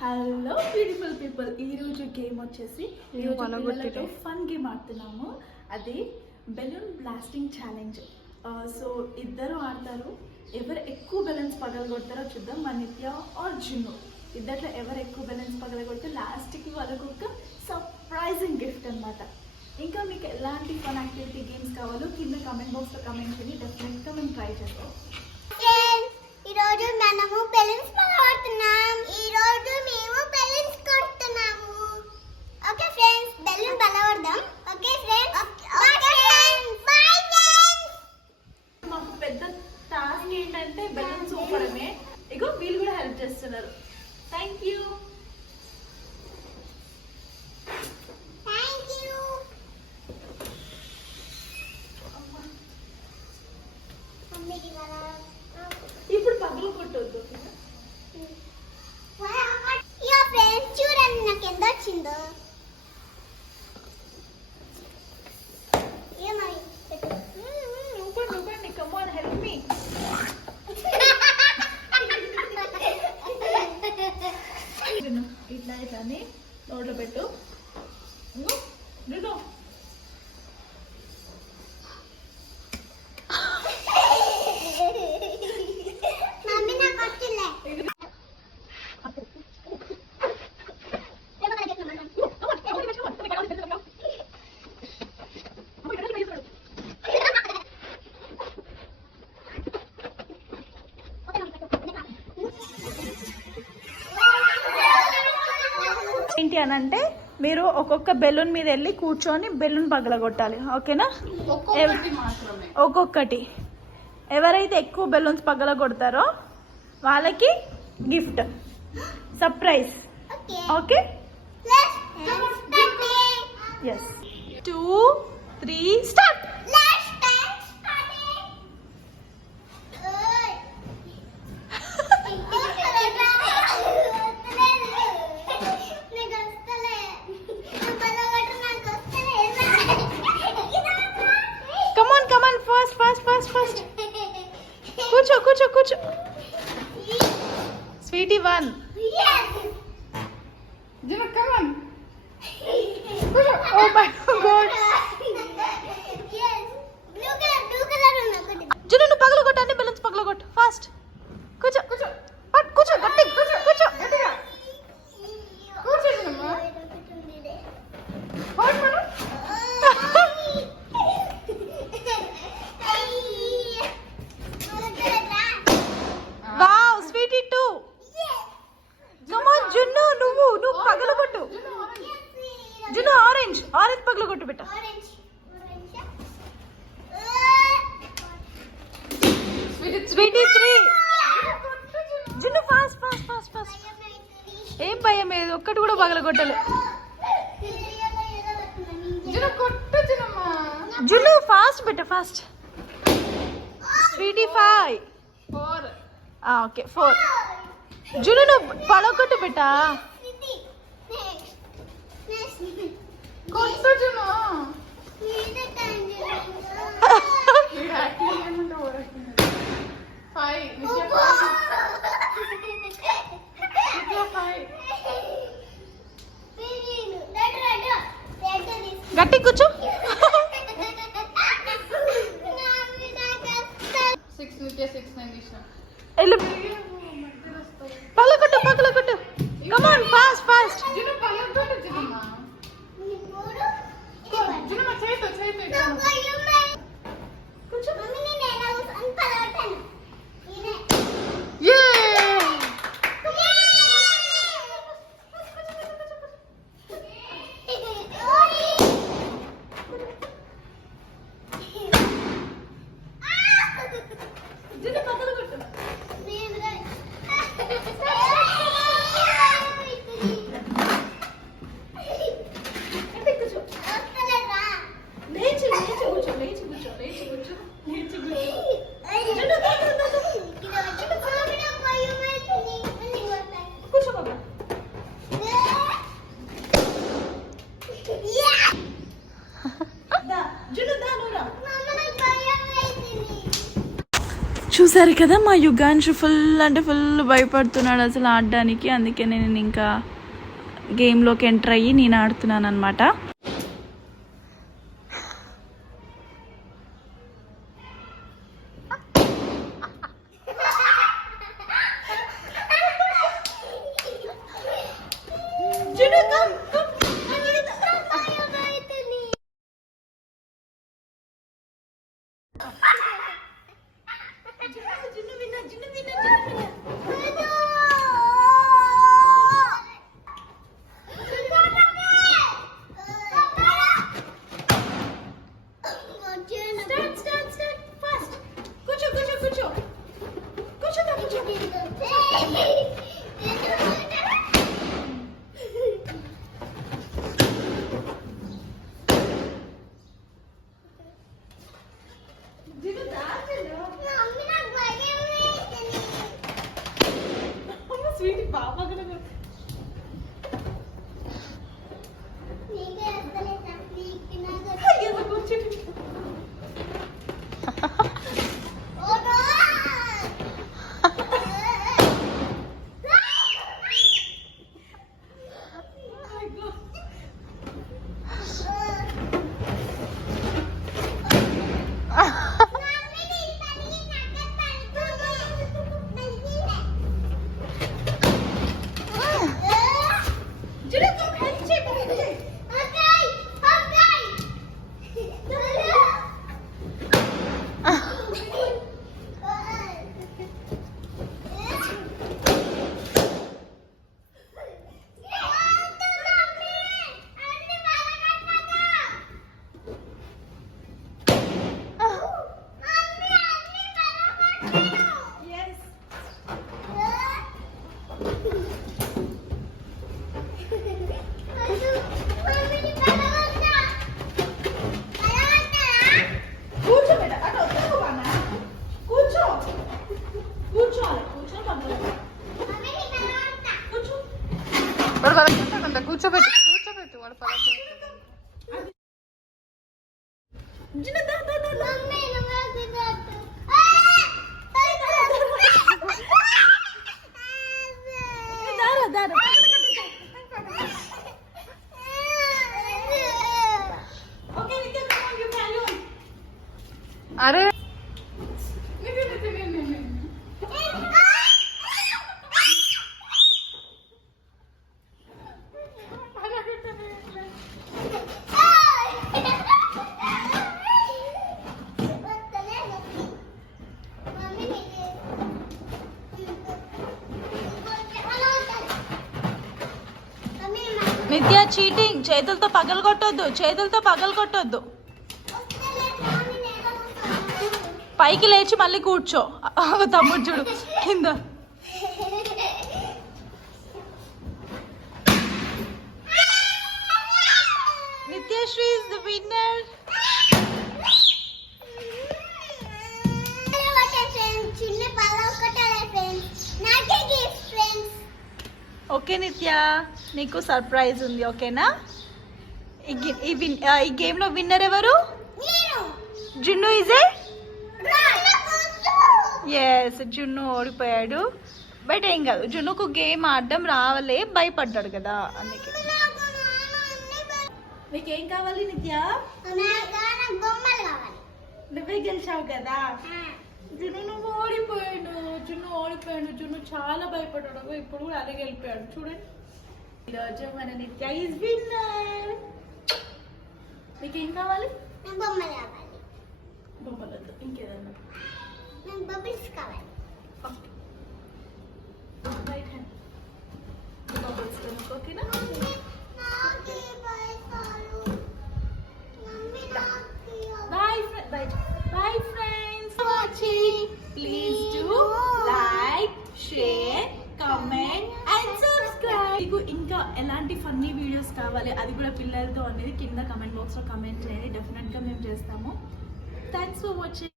Hello beautiful people, ఈరోజు game వచ్చేసి fun game ఆడుతున్నాము. అది బెలూన్ బ్లాస్టింగ్ ఛాలెంజ్. సో ఇద్దరు ఆడతారు. ఎవరు ఎక్కువ బెలూన్స్ పగలగొడతారో చూద్దాం. మన నిత్య ఆర్ జిన్ను ఇద్దట్లో ఎవరు ఎక్కువ బెలూన్స్ పగలగొడితే లాస్ట్కి వాళ్ళకు ఒక సర్ప్రైజింగ్ గిఫ్ట్ అనమాట. ఇంకా మీకు ఎలాంటి ఫన్ యాక్టివిటీ గేమ్స్ కావాలో కింద కామెంట్ బాక్స్లో కామెంట్ చేయండి. డెఫినెట్గా మేము ట్రై చేస్తాం. ఈరోజు మనము బెలూన్స్ పగలగొడుతున్నాం. ఈరోజు మేము బెలూన్స్ కొడుతున్నాము. ఓకే ఫ్రెండ్స్, బెలూన్ పగలగొడదాం. Okay friends, okay friends, bye friends. మాకు పెద్ద టాస్క్ ఏంటంటే బెలూన్స్ ఊపడమే. ఇగో వీళ్ళు కూడా హెల్ప్ చేస్తున్నారు. Thank you. ఇప్పుడు పగలు కొట్టొద్దు. ఫ్రెండ్స్ చూడండి నాకు ఎంత వచ్చిందో. ఊపండి, కమ్ ఆన్, హెల్ప్ మీ. ఇట్లా ఇట్లాని నోట్లో పెట్టు. మమ్మీ నాకు వచ్చింది. ఏంటి అని అంటే మీరు ఒక్కొక్క బెలూన్ మీద వెళ్ళి కూర్చొని బెలూన్ పగలగొట్టాలి. ఓకేనా? ఒక్కొక్కటి. ఎవరైతే ఎక్కువ బెలూన్స్ పగలగొడతారో వాళ్ళకి gift, surprise. Okay? yes 2 3 start. First కూర్చో. Sweety 1. Jima, come on. Oh my god. Jinu, నువ్వు పగలగొట్టు, అన్ని బెలూన్స్ పగలగొట్టు. ఫాస్ట్. కూర్చో. కూర్చో గట్టి. కూర్చో గట్టిగా. కూర్చో జినమ్మా. Hold Manu. Wow, sweetie 2. Come on Jinu, నువ్వు పగలగొట్టు. జిను ఆరెంజ్ పగలగొట్టు బిడ్డ. స్వీటీ 3. జిను ఫాస్ట్. ఏం భయం ఏది, ఒక్కటి కూడా పగలగొట్టలే. జిను ఫాస్ట్ బిడ్డ, ఫాస్ట్. స్వీటీ 5. ఓకే 4. జును నువ్వు పడగొట్టు బిడ్డ. కొట్టు జును. గట్టి కూర్చో. 6 పగలగొట్టు. Come on, fast. జిను పగలగొట్టు జినమ్మా. జినమ్మా చేతో. కొంచెం మమ్మీ నేను ఎలా పగలగొట్టాను. యే! జిను పగలగొట్టు. లేచి కూర్చో. చూసారు కదా మా యుగాంశ్ ఫుల్ అంటే ఫుల్ భయపడుతున్నాడు అసలు ఆడడానికి. అందుకే నేను ఇంకా గేమ్లోకి ఎంటర్ అయ్యి నేను ఆడుతున్నాను అనమాట. కూర్చోబెట్టు వాడు అరే నిత్య చీటింగ్. చేతులతో పగలు కొట్టొద్దు. పైకి లేచి మళ్ళీ కూర్చో. తమ్ముడు చూడు కింద. Nithyasree is the winner. Okay నిత్య, నీకు సర్ప్రైజ్ ఉంది. ఓకేనా? ఈ గేమ్లో విన్నర్ ఎవరు? జున్ను ఇజే. ఎస్, జున్ను ఓడిపోయాడు. బట్ ఏం కాదు, జున్నుకు గేమ్ ఆడడం రావాలే, భయపడ్డాడు కదా అందుకే. నీకేం కావాలి నిత్య? నువ్వే గెలిచావు కదా. జున్ను ఓడిపోయాడు. జున్ను చాలా భయపడ్డాడు. ఇప్పుడు కూడా అలాగే వెళ్ళిపోయాడు. చూడండి, ఈరోజు మన నిత్య ఈజ్ విన్నర్. నీకేం కావాలి? బొమ్మలతో ఇంకేదన్నా? బబుల్స్ కావాలి. రైట్ హ్యాండ్ బబుల్స్ కనుక. ఓకేనా? Bye friends for watching. Please do like, share, comment and subscribe. మీకు ఇంకా ఎలాంటి ఫన్నీ వీడియోస్ కావాలి అది కూడా పిల్లలతో అనేది కింద కమెంట్ బాక్స్లో కమెంట్ చేయండి. డెఫినెట్గా మేము చేస్తాము. Thanks for watching.